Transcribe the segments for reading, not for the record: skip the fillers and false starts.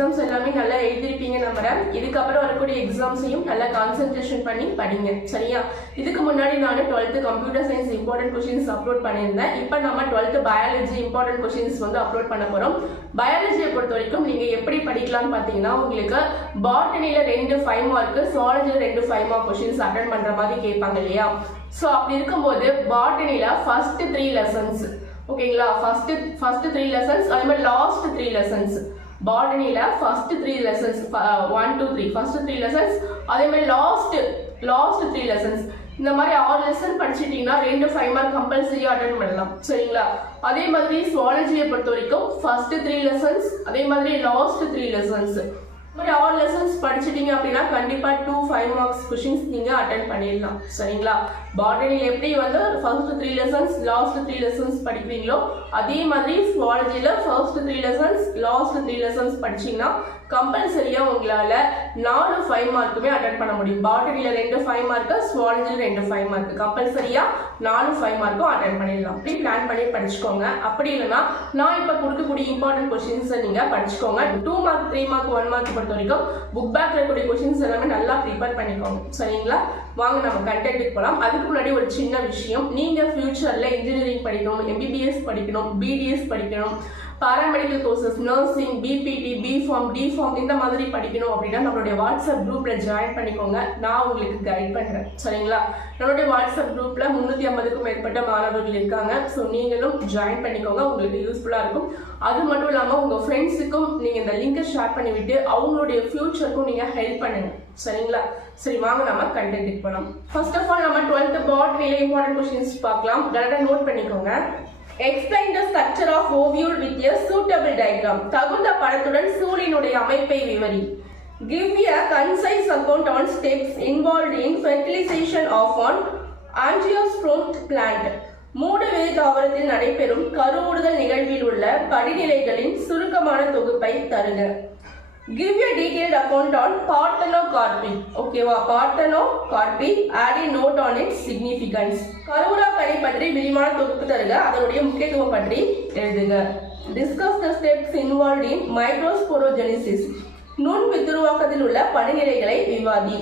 Exams எல்லாமே நல்லா எழுதிருப்பீங்க நம்புறேன். இதுக்கப்புறம் வரக்கூடிய எக்ஸாம்ஸையும் நல்லா கான்சென்ட்ரேஷன் பண்ணி படிங்க, சரியா? இதுக்கு முன்னாடி நான் 12th computer science important questions upload பண்ணியிருந்தேன். இப்போ நம்ம 12th பயாலஜி இம்பார்ட்டன்ட் கொஸ்டின்ஸ் வந்து அப்லோட் பண்ண போகிறோம். பயாலஜியை பொறுத்த வரைக்கும் நீங்கள் எப்படி படிக்கலாம்னு பார்த்தீங்கன்னா, உங்களுக்கு பாட்டனியில் 2 5 மார்க்கு, சுவாலஜியில் 2 5 மார்க் கொஸ்டின்ஸ் அட்டன் பண்ணுற மாதிரி கேட்பாங்க இல்லையா? ஸோ அப்படி இருக்கும்போது பாட்டனியில் ஃபர்ஸ்ட் 3 லெசன்ஸ், ஓகேங்களா? ஃபர்ஸ்ட் 3 லெசன்ஸ், அதே மாதிரி லாஸ்ட் 3 லெசன்ஸ். பாட்டனியில் ஃபர்ஸ்ட் 3 லெசன்ஸ் 1 2 3 ஃபர்ஸ்ட் 3 லெசன்ஸ், அதே மாதிரி லாஸ்ட் 3 லெசன்ஸ். இந்த மாதிரி 6 லெசன் படிச்சிட்டீங்கன்னா 2 5 மார்க் கம்பல்சரியாக அட்டன் பண்ணலாம், சரிங்களா? அதே மாதிரி சுவாலஜியை பொறுத்த வரைக்கும் ஃபர்ஸ்ட் 3 லெசன்ஸ், அதே மாதிரி லாஸ்ட் 3 லெசன்ஸ். இந்த மாதிரி 6 லெசன்ஸ் படிச்சிட்டீங்க அப்படின்னா கண்டிப்பாக 2 5 மார்க்ஸ் கொஸ்டின்ஸ் நீங்கள் அட்டன் பண்ணிடலாம், சரிங்களா? பாட்டனியில் எப்படி வந்து ஃபர்ஸ்ட் 3 லெசன்ஸ் லாஸ்ட் 3 லெசன்ஸ் படிக்கிறீங்களோ அதே மாதிரி சுவாலஜியில் ஃபர்ஸ்ட் 3 லெசன்ஸ் லாஸ்ட் 3 லெசன்ஸ் படிச்சிங்கன்னா கம்பல்சரியாக உங்களால் 4 5 மார்க்குமே அட்டன் பண்ண முடியும். பாட்டனியில் 2 5 மார்க்கு, சுவாலஜியில் 2 5 மார்க்கு, கம்பல்சரியாக 4 5 மார்க்கும் அட்டன் பண்ணிடலாம். அப்படி பிளான் பண்ணி படிச்சுக்கோங்க. அப்படி இல்லைன்னா நான் இப்போ கொடுக்கக்கூடிய இம்பார்ட்டன்ட் கொஸ்டின்ஸை நீங்கள் படிச்சுக்கோங்க. 2 மார்க் 3 மார்க் 1 மார்க் பொறுத்த வரைக்கும் புக் பேக்ல இருக்கக்கூடிய கொஸ்டின்ஸ் எல்லாமே நல்லா ப்ரிப்பேர் பண்ணிக்கோங்க, சரிங்களா? வாங்க நம்ம கண்டென்ட்டுக்கு போகலாம். அதுக்கு முன்னாடி ஒரு சின்ன விஷயம், நீங்கள் ஃபியூச்சரில் இன்ஜினியரிங் படிக்கணும், எம்பிபிஎஸ் படிக்கணும், பிடிஎஸ் படிக்கணும், paramedical courses, nursing, BPT, B Pharm, D Pharm இந்த மாதிரி படிக்கணும் அப்படின்னா நம்மளுடைய வாட்ஸ்அப் குரூப்பில் ஜாயின் பண்ணிக்கோங்க. நான் உங்களுக்கு கைட் பண்ணுறேன், சரிங்களா? நம்மளுடைய வாட்ஸ்அப் குரூப்பில் 350க்கும் மேற்பட்ட மாணவர்கள் இருக்காங்க. ஸோ நீங்களும் ஜாயின் பண்ணிக்கோங்க, உங்களுக்கு யூஸ்ஃபுல்லாக இருக்கும். அது மட்டும் இல்லாமல் உங்கள் ஃப்ரெண்ட்ஸுக்கும் நீங்கள் இந்த லிங்கை ஷேர் பண்ணிவிட்டு அவங்களுடைய ஃபியூச்சருக்கும் நீங்கள் ஹெல்ப் பண்ணுங்க, சரிங்களா? சரி, வாங்க நம்ம கண்டென்ட்டுக்கு போகலாம். ஃபர்ஸ்ட் ஆஃப் ஆல் நம்ம 12th பாட்னியில் இம்பார்ட்டன்ட் கொஸ்டின்ஸ் பார்க்கலாம். டேரக்டாக நோட் பண்ணிக்கோங்க. Explain the structure of ovule with a suitable diagram. தகுந்த படத்துடன் சூலினுடைய அமைப்பை விவரி. Give a concise account on steps involved in fertilization of an angiosperm plant. மூடுவேதி தாவரத்தில் நடைபெறும் கருவுறுதல் நிகழ்வில் உள்ள படிநிலைகளின் சுருக்கமான தொகுப்பை தருக. Give a detailed account on parthenocarpy. ஓகேவா? parthenocarpy, add a note on its significance. கருவுலா கணி பற்றி விரிவான தொகுப்பு தருக, அதனுடைய முக்கியத்துவம் பற்றி எழுதுக. Discuss the steps involved in microsporogenesis. நுண் வித்துருவாக்கத்தில் உள்ள படிநிலைகளை விவாதி.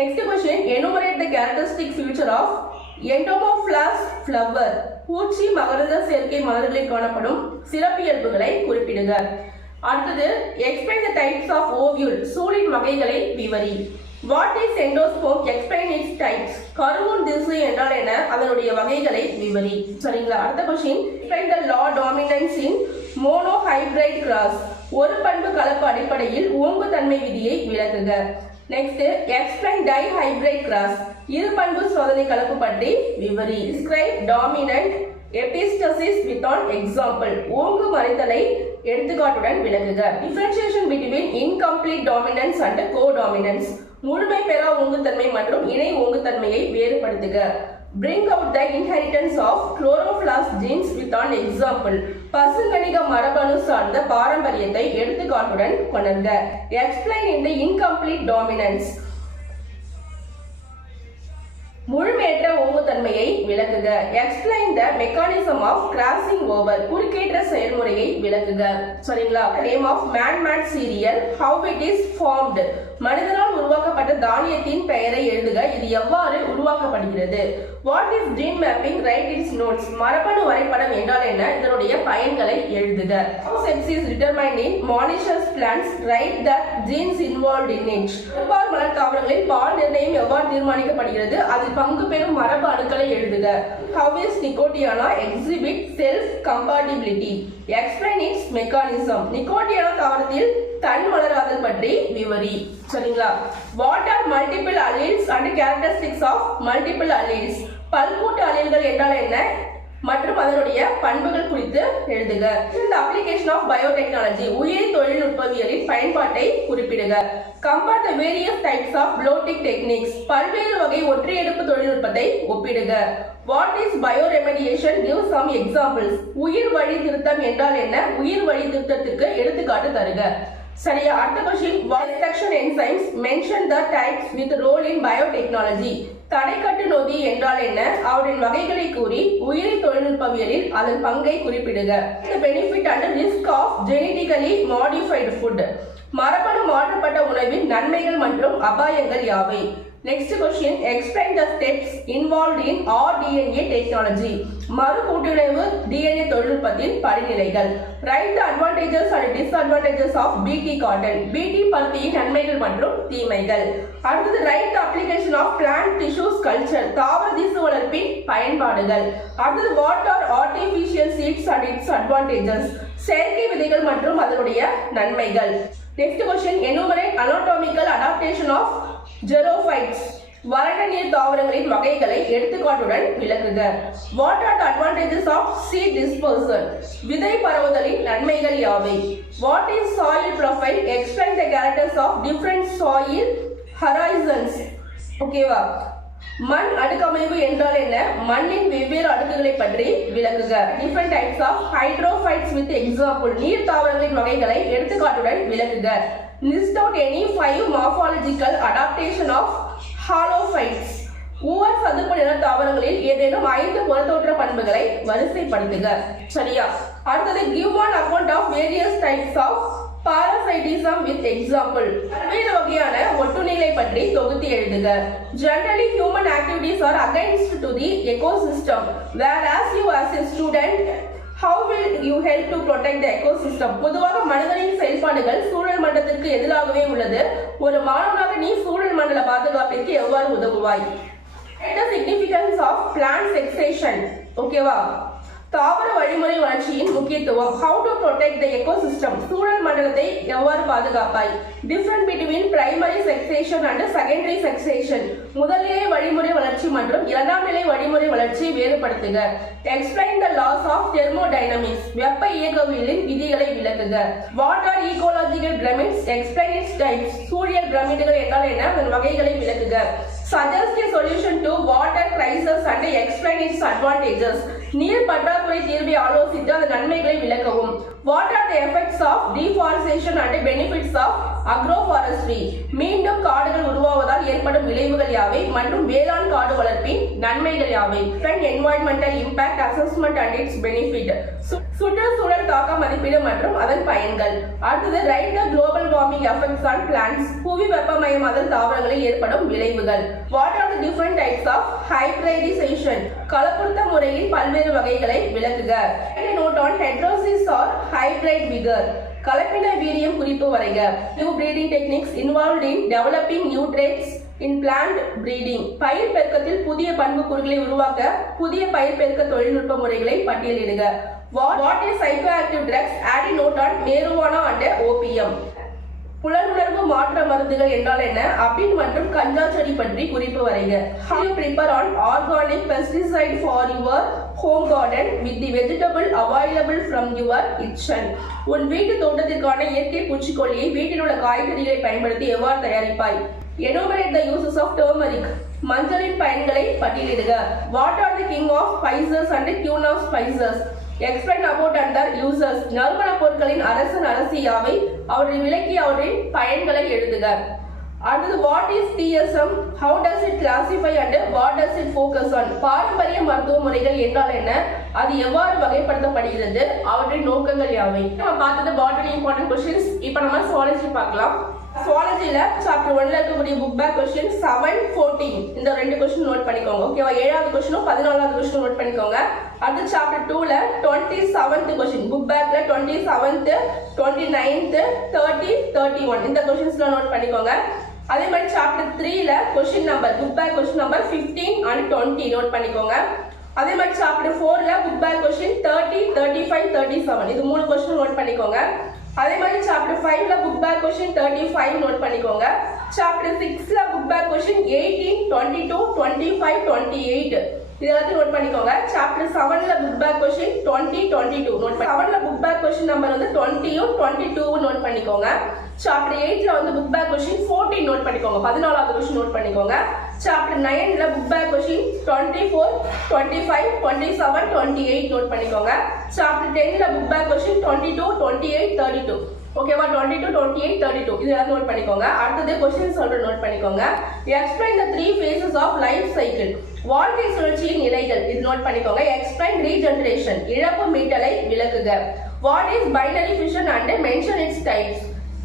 Next question, enumerate the characteristic feature of entomoplas flower. பூச்சி மகரந்த சேர்க்கை மலர்களில் காணப்படும் சிறப்பியல்புகளை குறிப்பிடுக. அடுத்தது, explain the types of ovule. சூலின் வகைகளை விவரி. What is endosperm? Explain its types. கருவுண் திசு என்றால் என்ன, அதனுடைய வகைகளை விவரி, சரிங்களா? அடுத்த question, explain the law dominance in monohybrid cross. ஒரு பண்பு கலப்பு அடிப்படையில் ஓங்குதன்மை விதியை விளக்குக. Next, explain dihybrid cross. இரு பண்பு சோதனை கலப்பு பற்றி விவரி. Describe dominant epistasis with an example. ஓங்கு மறைத்தலை எடுத்துக்காட்டுடன் விளக்குக. Differentiation between incomplete dominance and codominance. முழுமை பெறா ஓங்குத்தன்மை மற்றும் இணை ஓங்குத்தன்மையை வேறுபடுத்துக. Bring out the inheritance of chloroplast genes with an example. பசுங்கணிக மரபணு சார்ந்த பாரம்பரியத்தை எடுத்துக்காட்டுடன் கொணர்க. Explain in the incomplete dominance. முழுமையற்ற ஓங்குத்தன்மையை விளக்குக. Explain the mechanism of crossing over. குறுக்கேற்ற செயல்முறையை விளக்குக, சரிங்களா? Name of man-made cereal, how it is formed. மனிதனால் உருவாக்கப்பட்ட தானியத்தின் பெயரை எழுதுக, இது எவ்வாறு உருவாக்கப்படுகிறது. What is gene mapping? Write its notes. மரபணு வரைபடம் என்றால் என்ன, இதனுடைய பயன்களை எழுதுக. How sex is determined in monoecious plants? Write the genes involved in it. பெரும்பால் மலர் தாவரங்களில் பால் நிர்ணயம் எவ்வாறு தீர்மானிக்கப்படுகிறது, அதில் பங்கு பெறும் மரபு அணுக்களை எழுதுக. How is Nicotiana exhibit self compatibility? Explain its mechanism. நிகோட்டியானா தாவரத்தில் தன் மலராதல் பற்றி விவரி, சரிங்களா? What are multiple alleles and characteristics of multiple alleles? பல்கூட்டு அலீல்கள் என்றால் என்ன மற்றும் அதனுடைய பண்புகள் குறித்து எழுதுக. இந்த அப்ளிகேஷன் ஆஃப் பயோடெக்னாலஜி, உயிரி தொழில்நுட்பவியலின் பயன்பாட்டை குறிப்பிடுக. Compare the various types of blotting techniques. பல்வேறு வகை ஒற்றை எடுப்பு தொழில்நுட்பத்தை ஒப்பிடுக. What is bioremediation? Give some examples. உயிர் வழி திருத்தம் என்றால் என்ன, உயிர் வழி திருத்தத்துக்கு எடுத்துக்காட்டு தருக. சரியா? அடுத்த question, restriction enzymes mention the types with role in biotechnology. தடைக்கட்டு நொதி என்றால் என்ன, அவரின் வகைகளை கூறி உயிரி தொழில்நுட்பவியலில் அதன் பங்கை குறிப்பிடுக. The benefit and risk of genetically modified food. மரபணு மாற்றப்பட்ட உணவின் நன்மைகள் மற்றும் அபாயங்கள் யாவை? Next question, explain the steps involved in rDNA technology. மறு கூட்டுறவு DNA தொழில்நுட்பத்தின் படிநிலைகள். Write the advantages and disadvantages of BT cotton. BT பருத்தியின் நன்மைகள் மற்றும் தீமைகள். அடுத்தது write the application of plant tissues culture. தாவர திசு வளர்ப்பின் பயன்பாடுகள். அடுத்தது what are artificial seeds and its advantages. செயற்கை விதைகள் மற்றும் அதனுடைய நன்மைகள். Next question, enumerate anatomical adaptation of Xerophytes. வறண்ட நீர் தாவரங்களின் வகைகளை எடுத்துக்காட்டுடன் விளக்குக. What are the advantages of seed dispersal? விதை பரவுதலின் நன்மைகள் யாவை? What is soil profile? Explain the characters of different soil horizons. ஓகேவா? மண் அடுக்கமைவு என்றால் என்ன? மண்ணின் வெவ்வேறு அடுக்குகளை பற்றி விளக்குக. Different types of hydrophytes with example. நீர் தாவரங்களின் வகைகளை எடுத்துக்காட்டுடன் விளக்குக. List out any 5 morphological adaptation of halophytes. ஊவர் சதுப்பு நில தாவரங்களில் ஏதேனும் 5 புறத்தோற்ற பண்புகளை வரிசைப்படுத்துக. சரியா? அடுத்தது give one account of various types of parasitism with example. பல்வேறு வகையான ஒட்டுண்ணிகளை பற்றி தொகுத்து எழுதுக. Generally human activities are against to the ecosystem, whereas you as a student, how will you help to protect the ecosystem? பொதுவாக மனிதனின் செயல்பாடுகள் சூழல் மண்டலத்திற்கு எதிராகவே உள்ளது. ஒரு மாணவனாக நீ சூழல் மண்டல பாதுகாப்பிற்கு எவ்வாறு உதவுவாய்? The significance of plant succession. ஓகேவா? தாவர வழிமுறை வளர்ச்சியின் முக்கியத்துவம். How to protect the ecosystem. சூழல் மண்டலத்தை எவ்வாறு பாதுகாப்பாய்? Difference between primary succession and secondary succession. முதல்நிலை வழிமுறை வளர்ச்சி மற்றும் இரண்டாம் நிலை வழிமுறை வளர்ச்சி வேறுபடுத்துக. Explain the laws of thermodynamics. வெப்ப இயக்கவியலின் விதிகளை விளக்குக. What are ecological pyramids? Explain its types. சூழியல் பிரமிடுகள் என்றால் என்ன? அதன் வகைகளை விளக்குக. Suggest a solution to water crisis and explain its advantages. நீர் பற்றாக்குறை தீர்வை ஆலோசித்து அதன் நன்மைகளை விளக்கவும். What are the effects of deforestation and benefits of agroforestry? மீண்டும் காடுகள் உருவாவதால் ஏற்படும் விளைவுகள் யாவை மற்றும் வேளாண் காடு வளர்ப்பின் நன்மைகள் யாவை? Environmental impact assessment and its benefit. சுற்றுச்சூழல் தாக்க மதிப்பீடு மற்றும் அதன் பயன்கள். அடுத்தது write the global warming effects on plants. புவி வெப்பமயமாதல் தாவரங்களில் ஏற்படும் விளைவுகள். What are the different types of hybridization? கலப்புறுத்த முறையில் பல்வேறு வகைகளை விளக்குக. Note on heterosis or hybrid vigor. கலப்பின வீரியம் குறிப்பு வரைக. New breeding techniques involved in developing new traits in plant breeding. பயிர் பெருக்கத்தில் புதிய பண்புக்கூறுகளை உருவாக்க புதிய பயிர் பெருக்க தொழில்நுட்ப முறைகளை பட்டியலிடுக. What is psychoactive drugs? Add a note on marijuana and opium. புலனுணர்வு மாற்ற மருந்துகள் என்றால் என்ன? அபின் மற்றும் கஞ்சா செடி பற்றி குறிப்பு வரைக. How you prepare on organic pesticide for your home garden with the vegetable available from your kitchen. உன் வீட்டு தோட்டத்திற்கான இயற்கை பூச்சிக்கொல்லியை வீட்டில் உள்ள காய்கறிகளை பயன்படுத்தி எவ்வாறு தயாரிப்பாய்? Enumerate the uses of turmeric. மஞ்சளின் பயன்களை பட்டியலிடுக. What are the king of spices and the queen of spices? Explain about under users. நறுமண பொருட்களின் அரசன் அரசி யாவை? அவற்றை விளக்கி அவற்றின் பயன்களை எழுதுக. அடுத்தது what is TSM? How does it classify and what does it focus on? பாரம்பரிய மருத்துவ முறைகள் என்றால் என்ன? அது எவ்வாறு வகைப்படுத்தப்படுகிறது? அவற்றின் நோக்கங்கள் யாவை? நம்ம பார்த்தது பாட்டனி இம்பார்ட்டன்ட் क्वेश्चंस. இப்போ நம்ம சுவாலஜி பார்க்கலாம். சுவாலஜில சாப்டர் 1ல இருக்கக்கூடிய புக் பேக் क्वेश्चन 7 14 இந்த ரெண்டு क्वेश्चन நோட் பண்ணிக்கோங்க. ஓகேவா? 7வது क्वेश्चனும் 14வது क्वेश्चन நோட் பண்ணிக்கோங்க. அடுத்து சாப்டர் 2ல 27th क्वेश्चन புக் பேக்ல 27th 29th 30 31 இந்த क्वेश्चंஸ்லாம் நோட் பண்ணிக்கோங்க. அதே மாதிரி சாப்டர் 3ல question number book back question number 15 and 20 note பண்ணிக்கோங்க. அதே மாதிரி சாப்டர் 4ல புக் பேக் क्वेश्चन 30 35 37 இது மூணு क्वेश्चन நோட் பண்ணிக்கோங்க. அதே மாதிரி சாப்டர் 5ல புக் பேக் क्वेश्चन 35 நோட் பண்ணிக்கோங்க. சாப்டர் 6ல புக் பேக் क्वेश्चन 18 22 25 28 இதெல்லாம் நோட் பண்ணிக்கோங்க. சாப்டர் 7ல புக் பேக் क्वेश्चन 20 22 நோட் பண்ணி 7ல புக் பேக் क्वेश्चन நம்பர் வந்து 20 22 நோட் பண்ணிக்கோங்க. சாப்டர் 8ல வந்து புக் பேக் क्वेश्चन 14 நோட் பண்ணிக்கோங்க. 14வது क्वेश्चन நோட் பண்ணிக்கோங்க. சாப்டர் 9ல புக் பேக் क्वेश्चन 24 25 27 28 நோட் பண்ணிக்கோங்க. சாப்டர் 10ல புக் பேக் क्वेश्चन 22 28 32 ஓகேவா? 22 28 32 இதெல்லாம் நோட் பண்ணிக்கோங்க. அடுத்து क्वेश्चन சொல்ற நோட் பண்ணிக்கோங்க. Explain the 3 phases of life cycle. வாழ்க்கை சுழற்சியின் நிலைகள் இது நோட் பண்ணிக்கோங்க. Explain regeneration இழப்பு மீட்டலை விளக்குக. What is binary fission and mention its types?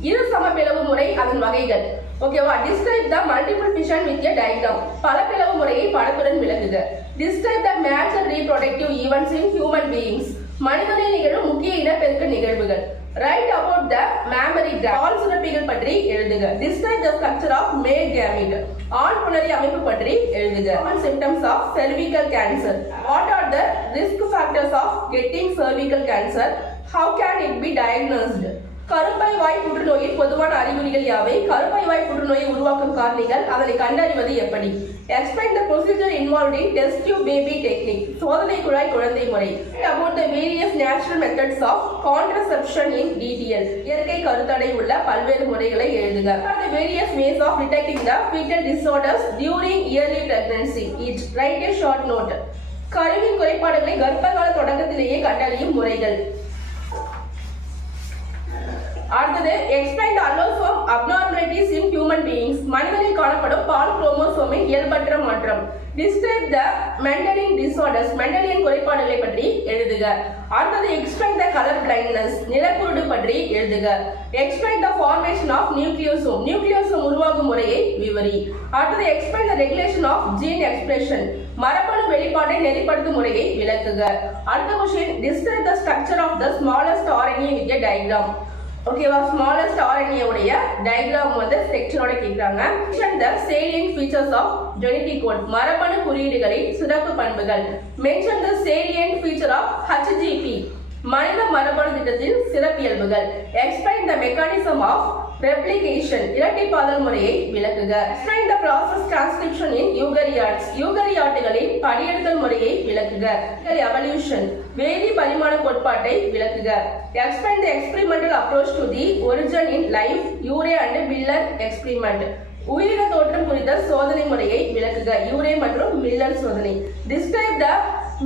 இரு சமபிளவு முறை அதன் வகைகள். ஓகேவா? Describe the multiple fission with a diagram. பல பிளவு முறையை படத்துடன் விளக்குக. Describe the major reproductive events in human beings. மனிதனில் நிகழும் முக்கிய இனப்பெருக்க நிகழ்வுகள். Write about the mammary gland. பால் சுரப்பிகள் பற்றி எழுதுக. Describe the structure of male gamete. ஆண் புணரி அமைப்பு பற்றி எழுதுக. Common symptoms of cervical cancer. What are the risk factors of getting cervical cancer? How can it be diagnosed? கருப்பை வாய் புற்றுநோயின் பொதுவான அறிகுறிகள் யாவை? கருப்பை வாய் புற்றுநோயை உருவாக்கும் காரணிகள், அதனை கண்டறிவது எப்படி? Explain the procedure involved in test tube baby technique. சோதனை குழாய் குழந்தை முறை. About the various natural methods of contraception in detail. இயற்கை கருத்தடை உள்ள பல்வேறு முறைகளை எழுதுக. The various ways of detecting the fetal disorders during early pregnancy. Write a short note. கருவின் குறைபாடுகளை கர்ப்பகால தொடக்கத்திலேயே கண்டறியும் முறைகள். அடுத்தது explain the allosome abnormalities in human beings. மனிதனில் காணப்படும் பால் குரோமோசோமின் இயல்பற்ற மாற்றம். Describe the Mendelian disorders. Mendelian குறைபாடுகளை பற்றி எழுதுக. அடுத்தது எக்ஸ்பிளைன் த கலர் பிளைண்ட்னஸ். நிறக்குருடு பற்றி எழுதுக. Explain the formation of nucleosome. Nucleosome உருவாகும் முறையை விவரி. அடுத்தது explain the regulation of gene expression. மரபணு வெளிப்பாட்டை நெறிப்படுத்தும் முறையை விளக்குக. அடுத்த question describe the structure of the smallest RNA with a diagram. ஓகேவா? ஸ்மாலஸ்ட் RNA உடைய டயக்ராம் வந்து செக்ஷனோட கேக்குறாங்க. Mention the salient features of genetic code. மரபணு குறியீடுகளின் சிறப்பு பண்புகள். Mention the salient feature of HGP. மனித மரபணு திட்டத்தின் சிறப்பியல்புகள். Explain the mechanism of replication. இரட்டைப்பாதல் முறையை விளக்குக. Explain the process transcription in eukaryotes. யூகரியாட்டுகளின் படியெடுத்தல் முறையை விளக்குக. Evolution. வேதி பரிமாண கோட்பாட்டை விளக்குக. Explain the experimental approach to the origin in life, you're and Miller experiment. உயிரின தோற்றம் குறித்த சோதனை முறையை விளக்குக. யூரே மற்றும் மில்லர் சோதனை. Describe the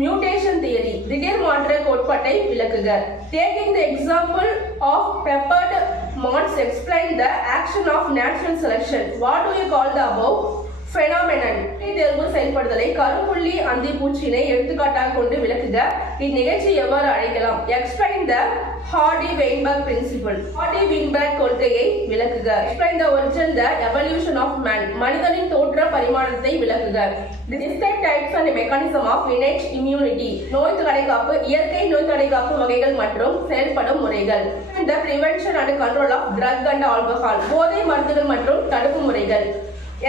mutation theory. திடீர் மாற்ற கோட்பாட்டை விளக்குக. Taking the example of peppered moths, explain the action of natural selection. What do you call the above phenomenon? தேர்வு செயல்படுதலை கருப்புள்ளி அந்தி பூச்சியினை எடுத்துக்காட்டாக கொண்டு விளக்குக. இந்நிகழ்ச்சி எவ்வாறு அழைக்கலாம்? Explain the Hardy-Weinberg principle. Hardy-Weinberg கொள்கையை விளக்குக. Explain the origin, the evolution of man. மனிதனின் தோற்ற பரிமாணத்தை விளக்குக. Describe types and mechanism of innate immunity. நோய் தடைகாப்பு, இயற்கை நோய் தடைகாப்பு வகைகள் மற்றும் செயல்படும் முறைகள். The prevention and control of drug and alcohol. போதை மருந்துகள் மற்றும் தடுப்பு முறைகள்.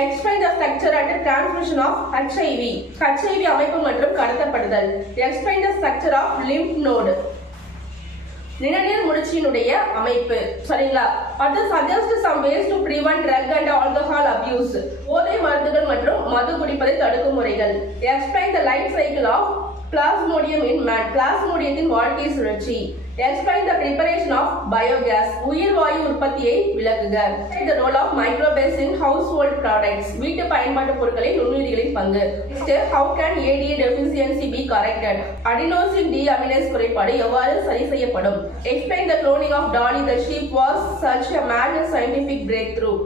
Explain the structure and transmission of HIV. HIV அமைப்பு மற்றும் கடத்தப்படுதல். Explain the structure of lymph node. நிணநீர் முடிச்சினுடைய அமைப்பு. சரிங்களா? அடுத்து suggest some ways to prevent drug and alcohol abuse. போதை மருந்துகள் மற்றும் மது குடிப்பதை தடுக்கும் முறைகள். Explain the life cycle of plasmodium in man. பிளாஸ்மோடியத்தின் வாழ்க்கை சுழற்சி. Explain the preparation of biogas. உயிர் வாயு உற்பத்தியை விளக்குக. The role of microbes in household products. வீட்டு பயன்பாட்டு பொருட்களில் நுண்ணுயிரிகளின் பங்கு. How can ADA deficiency be corrected? Adenosine deaminase குறைபாடு எவ்வாறு சரி செய்யப்படும்? Explain the cloning of Dolly the sheep was such a major scientific breakthrough.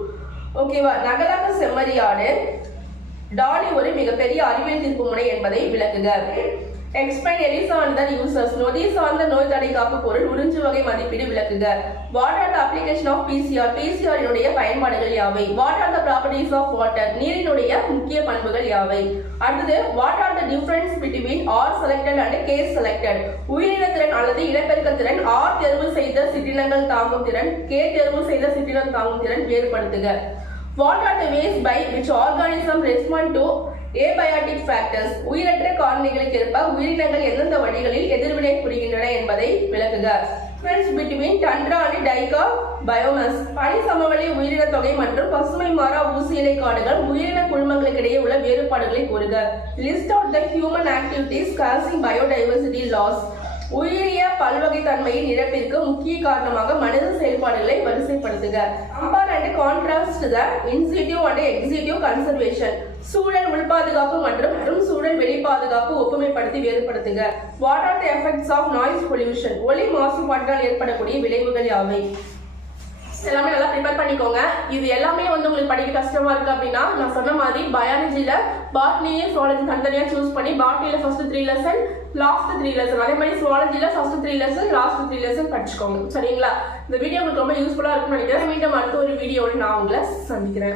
ஓகேவா? நகலாக செம்மறியாடு டாலி ஒரு மிகப்பெரிய அறிவியல் திருப்புமுனை என்பதை விளக்குக. Explain ELISA and their uses. நொதி சார்ந்த நோய் தடை காப்பு பொருள் உறிஞ்சு வகை மதிப்பீடு விளக்குக. What are the application of PCR? PCR இனுடைய பயன்பாடுகள் யாவை? What are the properties of water? நீரினுடைய முக்கிய பண்புகள் யாவை? அடுத்தது what are the difference between R selected and K selected? உயிரின திறன் அல்லது இனப்பெருக்க திறன் R தேர்வு செய்த சிற்றினங்கள் தாங்கும் திறன், K தேர்வு செய்த சிற்றினம் தாங்கும் திறன் வேறுபடுத்துக. What are the ways by which organisms respond to abiotic factors? உயிரற்ற காரணிகளுக்கு ஏற்ப உயிரினங்கள் எந்தெந்த வழிகளில் எதிர்வினை புரிகின்றன என்பதை விளக்குக. Difference between tundra and dica biomass. பனி சமவெளி உயிரின தொகை மற்றும் பசுமை மாறா ஊசி இலை காடுகள் உயிரின குழுமங்களுக்கு இடையே உள்ள வேறுபாடுகளை கூறுக. List out the human activities causing biodiversity loss. உயிரிய பல்வகைத்தன்மையின் இழப்பிற்கு முக்கிய காரணமாக மனித செயல்பாடுகளை வரிசைப்படுத்துக. Compare and contrast the in situ and ex-situ conservation. சூழல் உள்பாதுகாப்பு மற்றும் சூழல் வெளிப்பாதுகாப்பு ஒப்புமைப்படுத்தி வேறுபடுத்துக. What are the effects of noise pollution? ஒலி மாசுபாட்டால் ஏற்படக்கூடிய விளைவுகள் யாவை? எல்லாமே நல்லா ப்ரிப்பேர் பண்ணிக்கோங்க. இது எல்லாமே வந்து உங்களுக்கு படிக்க கஷ்டமா இருக்கு அப்படின்னா நான் சொன்ன மாதிரி பயாலஜில பாட்னியே சுவாலஜி தனித்தனியா சூஸ் பண்ணி பாட்னில ஃபர்ஸ்ட் 3 லெசன் லாஸ்ட் 3 லெசன், அதே மாதிரி சுவாலஜில ஃபர்ஸ்ட் 3 லெசன் லாஸ்ட் 3 லெசன் படிச்சுக்கோங்க. சரிங்களா? இந்த வீடியோ உங்களுக்கு ரொம்ப யூஸ்ஃபுல்லா இருக்கும்னு நினைக்கிறேன். மீண்டும் அடுத்த ஒரு வீடியோவில் நான் உங்களை சந்திக்கிறேன்.